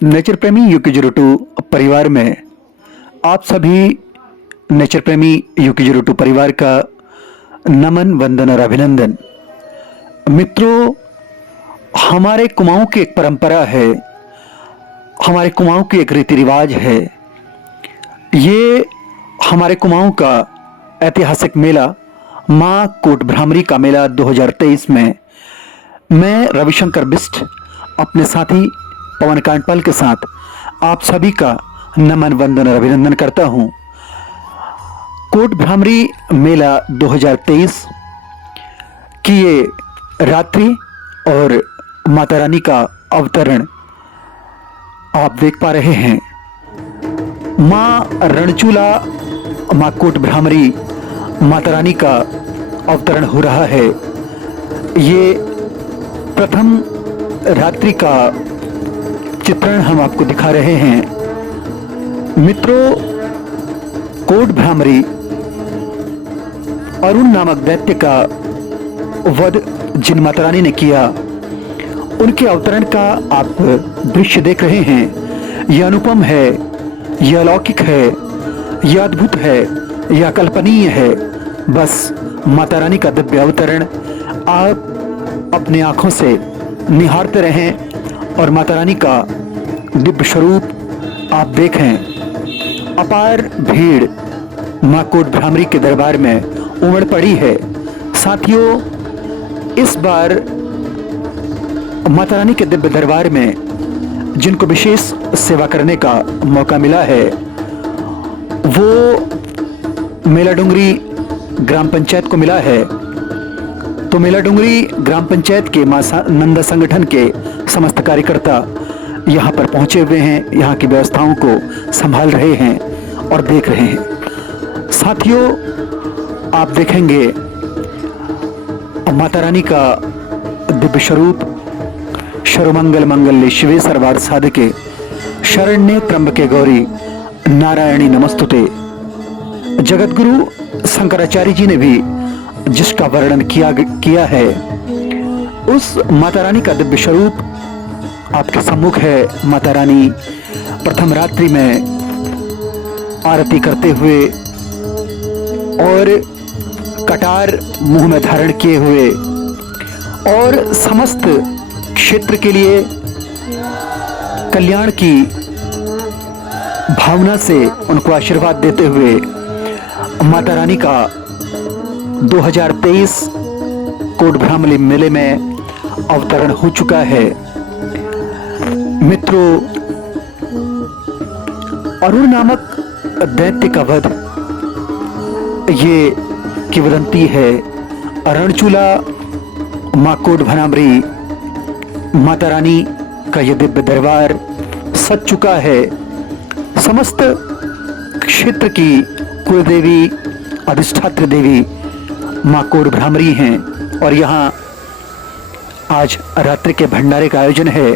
Nature प्रेमी यूकी02 परिवार में आप सभी नेचर प्रेमी यूकी02 परिवार का नमन, वंदन और अभिनंदन। मित्रों, हमारे कुमाऊं की एक परंपरा है, हमारे कुमाऊं की एक रीति रिवाज है। ये हमारे कुमाऊं का ऐतिहासिक मेला मां कोट भ्रामरी का मेला 2023 में मैं रविशंकर बिष्ट अपने साथी पवन कांडपाल के साथ आप सभी का नमन, वंदन और अभिनंदन करता हूं। कोट भ्रामरी मेला 2023 की ये रात्रि और माता रानी का अवतरण आप देख पा रहे हैं। मां रणचूला, मां कोट भ्रामरी माता रानी का अवतरण हो रहा है। ये प्रथम रात्रि का चित्रण हम आपको दिखा रहे हैं। मित्रों, कोट भ्रामरी अरुण नामक दैत्य का वध जिन माता रानी ने किया, उनके अवतरण का आप दृश्य देख रहे हैं। यह अनुपम है, यह अलौकिक है, यह अद्भुत है, यह अकल्पनीय है। बस माता रानी का दिव्य अवतरण आप अपने आंखों से निहारते रहें और माता रानी का दिव्य स्वरूप आप देखें। अपार भीड़ मां कोट भ्रामरी के दरबार में उमड़ पड़ी है। साथियों, इस बार माता रानी के दिव्य दरबार में जिनको विशेष सेवा करने का मौका मिला है, वो मेला डुंगरी ग्राम पंचायत को मिला है। तो मेला डुंगरी ग्राम पंचायत के मां नंदा संगठन के समस्त कार्यकर्ता यहाँ पर पहुंचे हुए हैं, यहाँ की व्यवस्थाओं को संभाल रहे हैं और देख रहे हैं। साथियों, आप देखेंगे माता रानी का दिव्य स्वरूप। सर्वमंगल मंगल्ये शिवे सर्वार्थ साधिके शरण्ये त्र्यंबके गौरी नारायणी नमस्तुते। जगतगुरु शंकराचार्य जी ने भी जिसका वर्णन किया है, उस माता रानी का दिव्य स्वरूप आपके सम्मुख है। माता रानी प्रथम रात्रि में आरती करते हुए और कटार मुंह में धारण किए हुए और समस्त क्षेत्र के लिए कल्याण की भावना से उनको आशीर्वाद देते हुए माता रानी का 2023 कोट भ्रामरी मेले में अवतरण हो चुका है। मित्रों, अरुण नामक दैत्य का वध, ये किंवदंती है। रणचूला मां कोट भ्रामरी माता रानी का यह दिव्य दरबार सज चुका है। समस्त क्षेत्र की कुलदेवी, अधिष्ठात्री देवी मां कोट भ्रामरी हैं और यहाँ आज रात्रि के भंडारे का आयोजन है।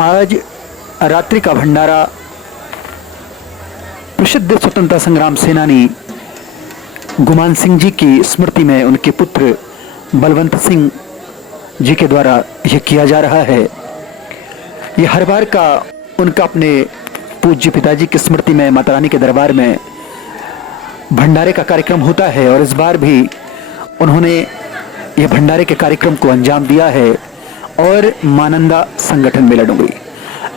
आज रात्रि का भंडारा प्रसिद्ध स्वतंत्रता संग्राम सेनानी गुमान सिंह जी की स्मृति में उनके पुत्र बलवंत सिंह जी के द्वारा यह किया जा रहा है। यह हर बार का उनका अपने पूज्य पिताजी की स्मृति में माता रानी के दरबार में भंडारे का कार्यक्रम होता है और इस बार भी उन्होंने यह भंडारे के कार्यक्रम को अंजाम दिया है। और मानंदा संगठन मेला डुंगरी,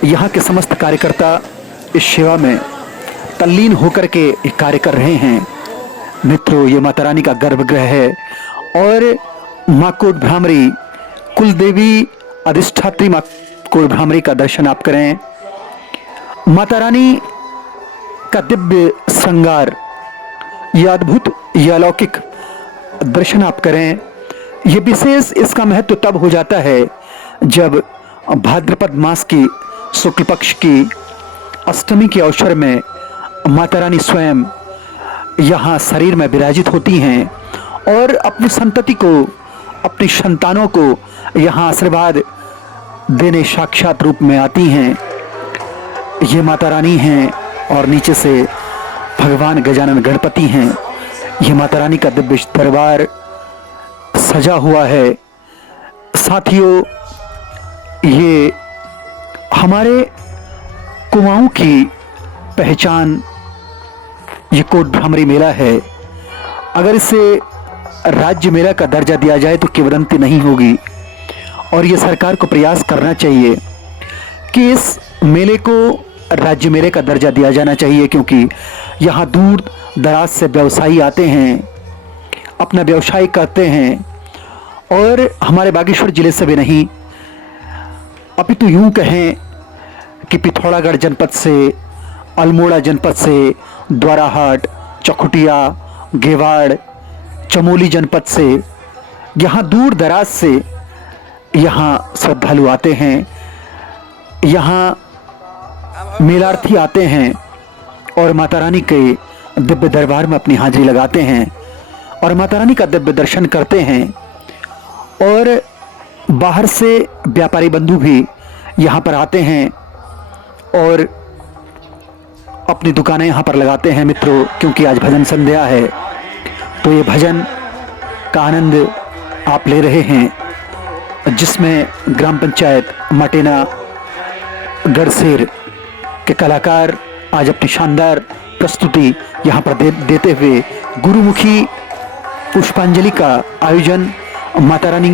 यहाँ के समस्त कार्यकर्ता इस सेवा में तल्लीन होकर के कार्य कर रहे हैं। मित्रों, ये माता रानी का गर्भगृह है और मां कोट भ्रामरी कुल देवी अधिष्ठात्री मां कोट भ्रामरी का दर्शन आप करें। माता रानी का दिव्य श्रृंगार, यह अद्भुत, यह अलौकिक दर्शन आप करें। यह विशेष, इसका महत्व तब हो जाता है जब भाद्रपद मास की शुक्ल पक्ष की अष्टमी के अवसर में माता रानी स्वयं यहाँ शरीर में विराजित होती हैं और अपनी संतति को, अपनी संतानों को यहाँ आशीर्वाद देने साक्षात रूप में आती हैं। ये माता रानी हैं और नीचे से भगवान गजानन गणपति हैं। ये माता रानी का दिव्य दरबार सजा हुआ है। साथियों, ये हमारे कुमाऊं की पहचान ये कोट भ्रामरी मेला है। अगर इसे राज्य मेला का दर्जा दिया जाए तो किंवदंती नहीं होगी, और ये सरकार को प्रयास करना चाहिए कि इस मेले को राज्य मेले का दर्जा दिया जाना चाहिए, क्योंकि यहाँ दूर दराज से व्यवसायी आते हैं, अपना व्यवसाय करते हैं, और हमारे बागेश्वर जिले से भी नहीं, अपितु यूं कहें कि पिथौरागढ़ जनपद से, अल्मोड़ा जनपद से, द्वाराहाट, चकुटिया, गेवाड़, चमोली जनपद से, यहाँ दूर दराज से यहाँ श्रद्धालु आते हैं, यहाँ मेलार्थी आते हैं और माता रानी के दिव्य दरबार में अपनी हाजिरी लगाते हैं और माता रानी का दिव्य दर्शन करते हैं। और बाहर से व्यापारी बंधु भी यहाँ पर आते हैं और अपनी दुकानें यहाँ पर लगाते हैं मित्रों, क्योंकि आज भजन संध्या है। तो ये भजन का आनंद आप ले रहे हैं, जिसमें ग्राम पंचायत मटेना गढ़सेर के कलाकार आज अपनी शानदार प्रस्तुति यहाँ पर देते हुए गुरुमुखी पुष्पांजलि का आयोजन माता रानी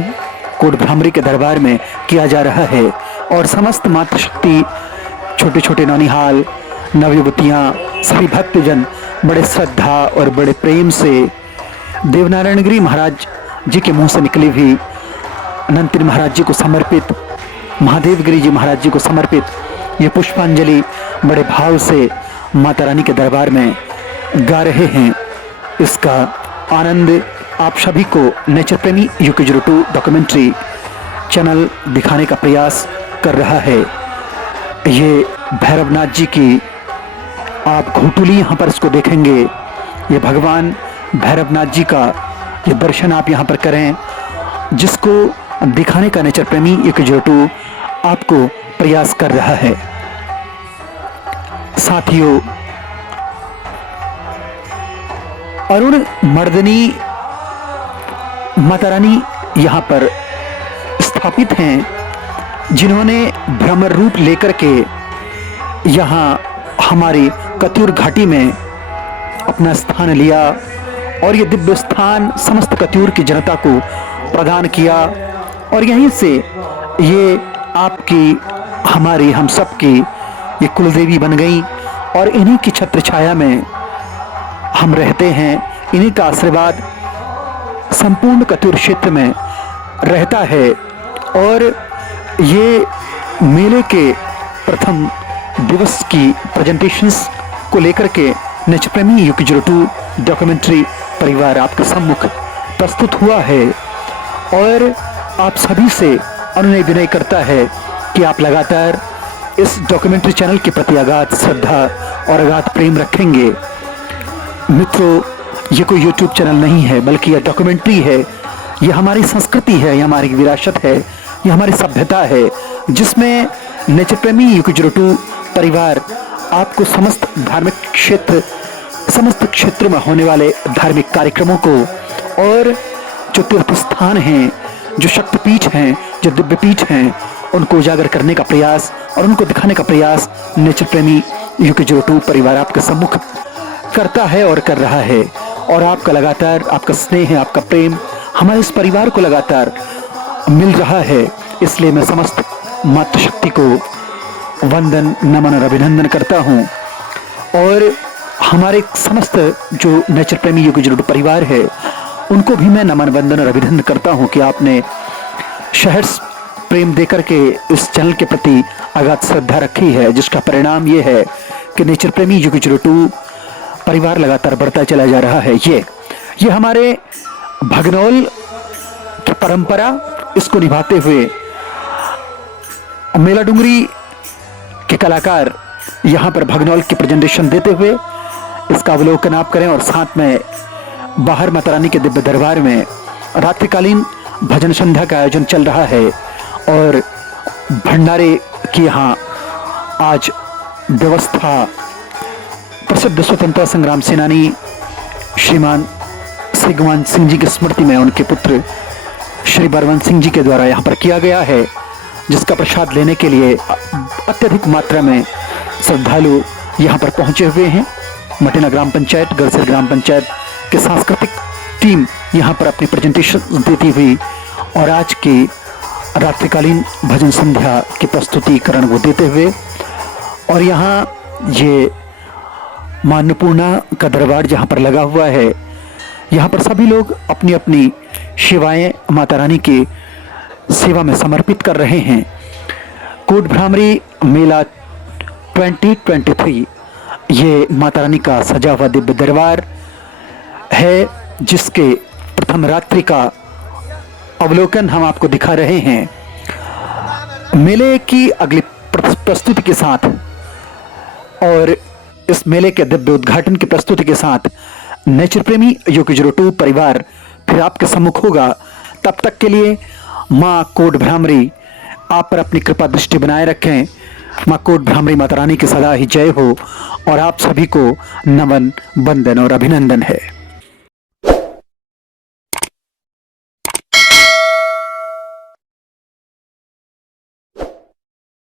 कोट भ्रामरी के दरबार में किया जा रहा है। और समस्त मातृशक्ति, छोटे छोटे नौनिहाल, नवयुवतियाँ, सभी भक्तजन बड़े श्रद्धा और बड़े प्रेम से देवनारायण गिरी महाराज जी के मुंह से निकली हुई अनंत महाराज जी को समर्पित, महादेव गिरी जी महाराज जी को समर्पित ये पुष्पांजलि बड़े भाव से माता रानी के दरबार में गा रहे हैं। इसका आनंद आप सभी को नेचर प्रेमी UK02 डॉक्यूमेंट्री चैनल दिखाने का प्रयास कर रहा है। ये भैरवनाथ जी की आप घोटुली यहाँ पर इसको देखेंगे। ये भगवान भैरवनाथ जी का ये दर्शन आप यहाँ पर करें, जिसको दिखाने का नेचर प्रेमी UK02 आपको प्रयास कर रहा है। साथियों, अरुण मर्दनी माता रानी यहाँ पर स्थापित हैं, जिन्होंने भ्रमर रूप लेकर के यहाँ हमारी कत्यूर घाटी में अपना स्थान लिया और ये दिव्य स्थान समस्त कत्यूर की जनता को प्रदान किया। और यहीं से ये आपकी, हमारी, हम सब की ये कुलदेवी बन गई और इन्हीं की छत्र छाया में हम रहते हैं। इन्हीं का आशीर्वाद संपूर्ण कत्यूर क्षेत्र में रहता है। और ये मेले के प्रथम दिवस की प्रेजेंटेशंस को लेकर के नेचर प्रेमी UK02 डॉक्यूमेंट्री परिवार आपके सम्मुख प्रस्तुत हुआ है। और आप सभी से अनुनय विनय करता है कि आप लगातार इस डॉक्यूमेंट्री चैनल के प्रति अगाध श्रद्धा और अगाध प्रेम रखेंगे। मित्रों, ये कोई YouTube चैनल नहीं है, बल्कि यह डॉक्यूमेंट्री है। ये हमारी संस्कृति है, ये हमारी विरासत है, ये हमारी सभ्यता है, जिसमें नेचर प्रेमी UK02 परिवार आपको समस्त धार्मिक क्षेत्र, समस्त क्षेत्र में होने वाले धार्मिक कार्यक्रमों को और जो तीर्थ स्थान हैं, जो शक्तिपीठ हैं, जो दिव्यपीठ हैं, उनको उजागर करने का प्रयास और उनको दिखाने का प्रयास नेचर प्रेमी UK02 परिवार आपके सम्मुख करता है और कर रहा है। और आपका लगातार, आपका स्नेह है, आपका प्रेम हमारे इस परिवार को लगातार मिल रहा है। इसलिए मैं समस्त मातृशक्ति को वंदन, नमन और अभिनंदन करता हूँ। और हमारे समस्त जो नेचर प्रेमी UK02 परिवार है, उनको भी मैं नमन, वंदन और अभिनंदन करता हूँ कि आपने शहर प्रेम देकर के इस चैनल के प्रति अगाध श्रद्धा रखी है, जिसका परिणाम ये है कि नेचर प्रेमी UK02 परिवार लगातार बढ़ता चला जा रहा है। ये हमारे भगनौल की परंपरा, इसको निभाते हुए मेला डुंगरी के कलाकार यहाँ पर भगनौल की प्रेजेंटेशन देते हुए इसका अवलोकन आप करें। और साथ में बाहर माता रानी के दिव्य दरबार में रात्रिकालीन भजन संध्या का आयोजन चल रहा है और भंडारे की यहाँ आज व्यवस्था प्रसिद्ध स्वतंत्रता संग्राम सेनानी श्रीमान श्री गुमान सिंह जी की स्मृति में उनके पुत्र श्री बलवंत सिंह जी के द्वारा यहाँ पर किया गया है, जिसका प्रसाद लेने के लिए अत्यधिक मात्रा में श्रद्धालु यहाँ पर पहुँचे हुए हैं। मटेना ग्राम पंचायत, गलसर ग्राम पंचायत के सांस्कृतिक टीम यहाँ पर अपनी प्रेजेंटेशन देती हुई और आज की रात्रिकालीन भजन संध्या के प्रस्तुतिकरण को देते हुए, और यहाँ ये मां अन्नपूर्णा का दरबार जहाँ पर लगा हुआ है, यहाँ पर सभी लोग अपनी अपनी सेवाएं माता रानी की सेवा में समर्पित कर रहे हैं। कोट भ्रामरी मेला 2023 ये माता रानी का सजा हुआ दिव्य दरबार है, जिसके प्रथम रात्रि का अवलोकन हम आपको दिखा रहे हैं। मेले की अगली प्रस्तुति के साथ और इस मेले के दिव्य उद्घाटन की प्रस्तुति के साथ नेचर प्रेमी UK02 परिवार फिर आपके सम्मुख होगा। तब तक के लिए मां कोट भ्रामरी आप पर अपनी कृपा दृष्टि बनाए रखें। मां कोट भ्रामरी माता रानी की सदा ही जय हो और आप सभी को नमन, वंदन और अभिनंदन है।